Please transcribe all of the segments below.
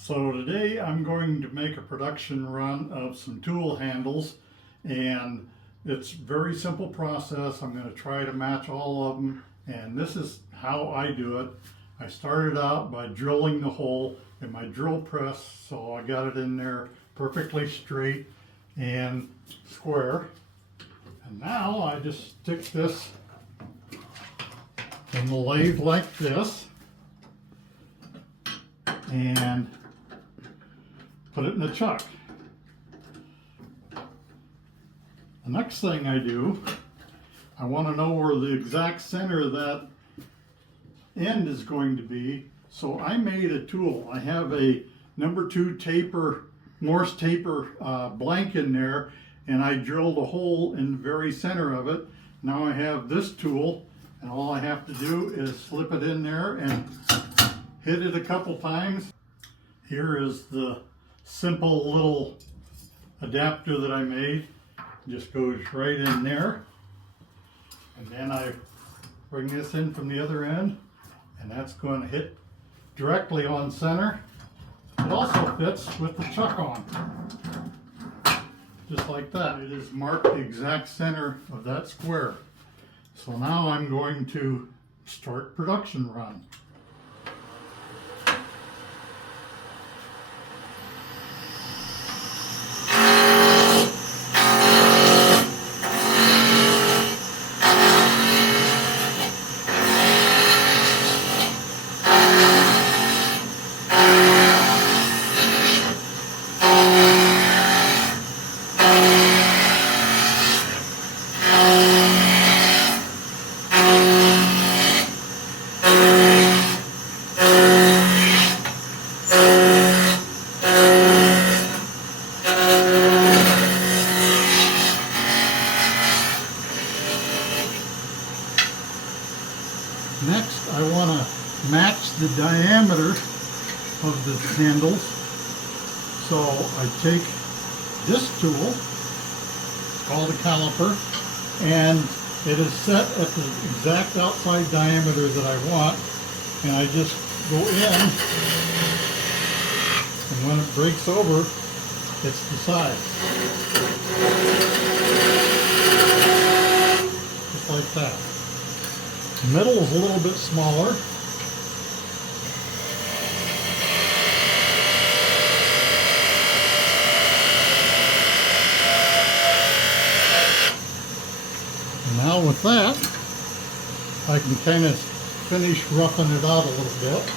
So today I'm going to make a production run of some tool handles, and it's a very simple process. I'm going to try to match all of them, and this is how I do it. I started out by drilling the hole in my drill press, so I got it in there perfectly straight and square. And now I just stick this in the lathe like this and put it in the chuck. The next thing I do, I want to know where the exact center of that end is going to be. So I made a tool. I have a number 2 taper, Morse taper blank in there, and I drilled a hole in the very center of it. Now I have this tool, and all I have to do is slip it in there and hit it a couple times. Here is the simple little adapter that I made. Just goes right in there, and then I bring this in from the other end, and that's going to hit directly on center. It also fits with the chuck on, just like that. It is marked the exact center of that square. So now I'm going to start production run. Next, I want to match the diameter of the handles. So I take this tool, called a caliper, and it is set at the exact outside diameter that I want. And I just go in, and when it breaks over, it's the size. Just like that. The middle is a little bit smaller. And now with that, I can kind of finish roughing it out a little bit.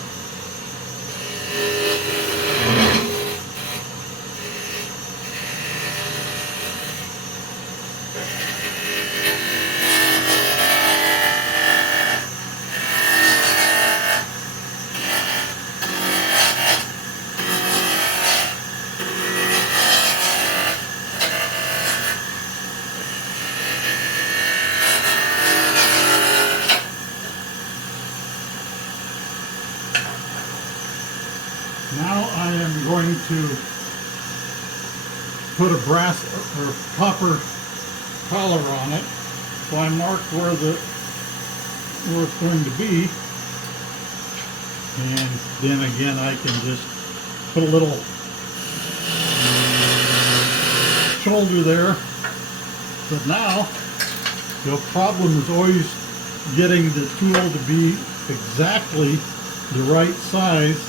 Now I am going to put a brass or copper collar on it. So I marked where it's going to be, and then again I can just put a little shoulder there. But now the problem is always getting the tool to be exactly the right size,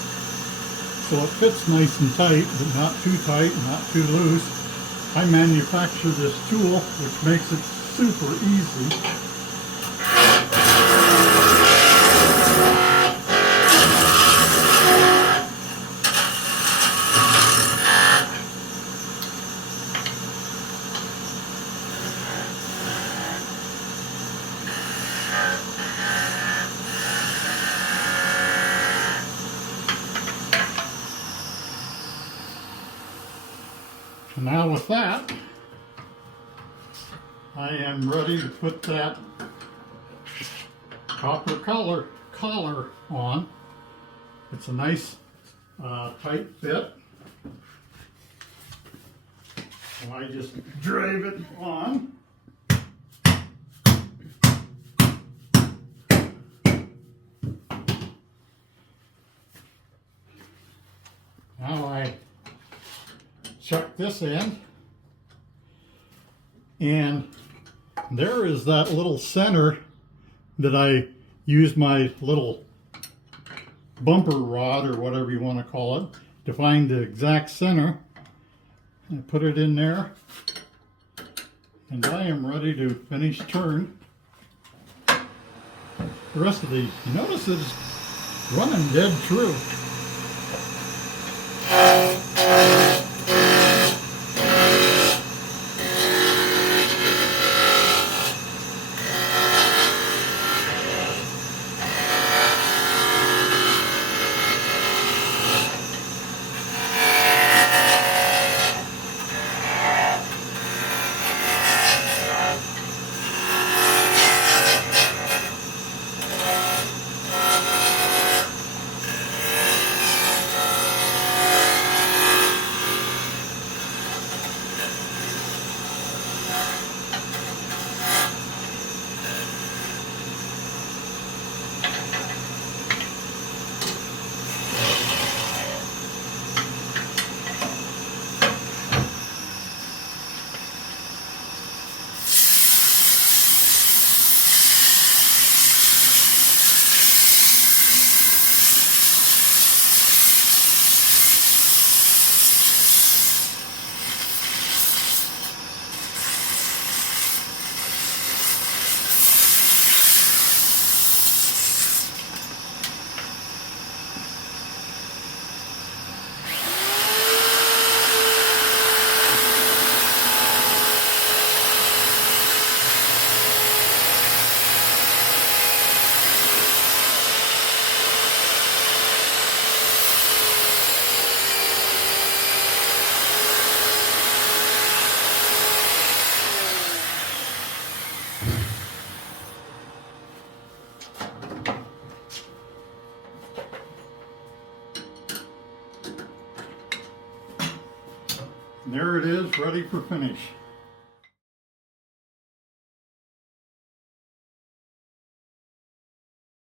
so it fits nice and tight, but not too tight, not too loose. I manufacture this tool, which makes it super easy. Now with that, I am ready to put that copper collar on. It's a nice tight fit. So I just drive it on. back this end. And there is that little center that I used my little bumper rod, or whatever you want to call it, to find the exact center. I put it in there, and I am ready to finish turn the rest of these. You notice it's running dead true. And there it is, ready for finish.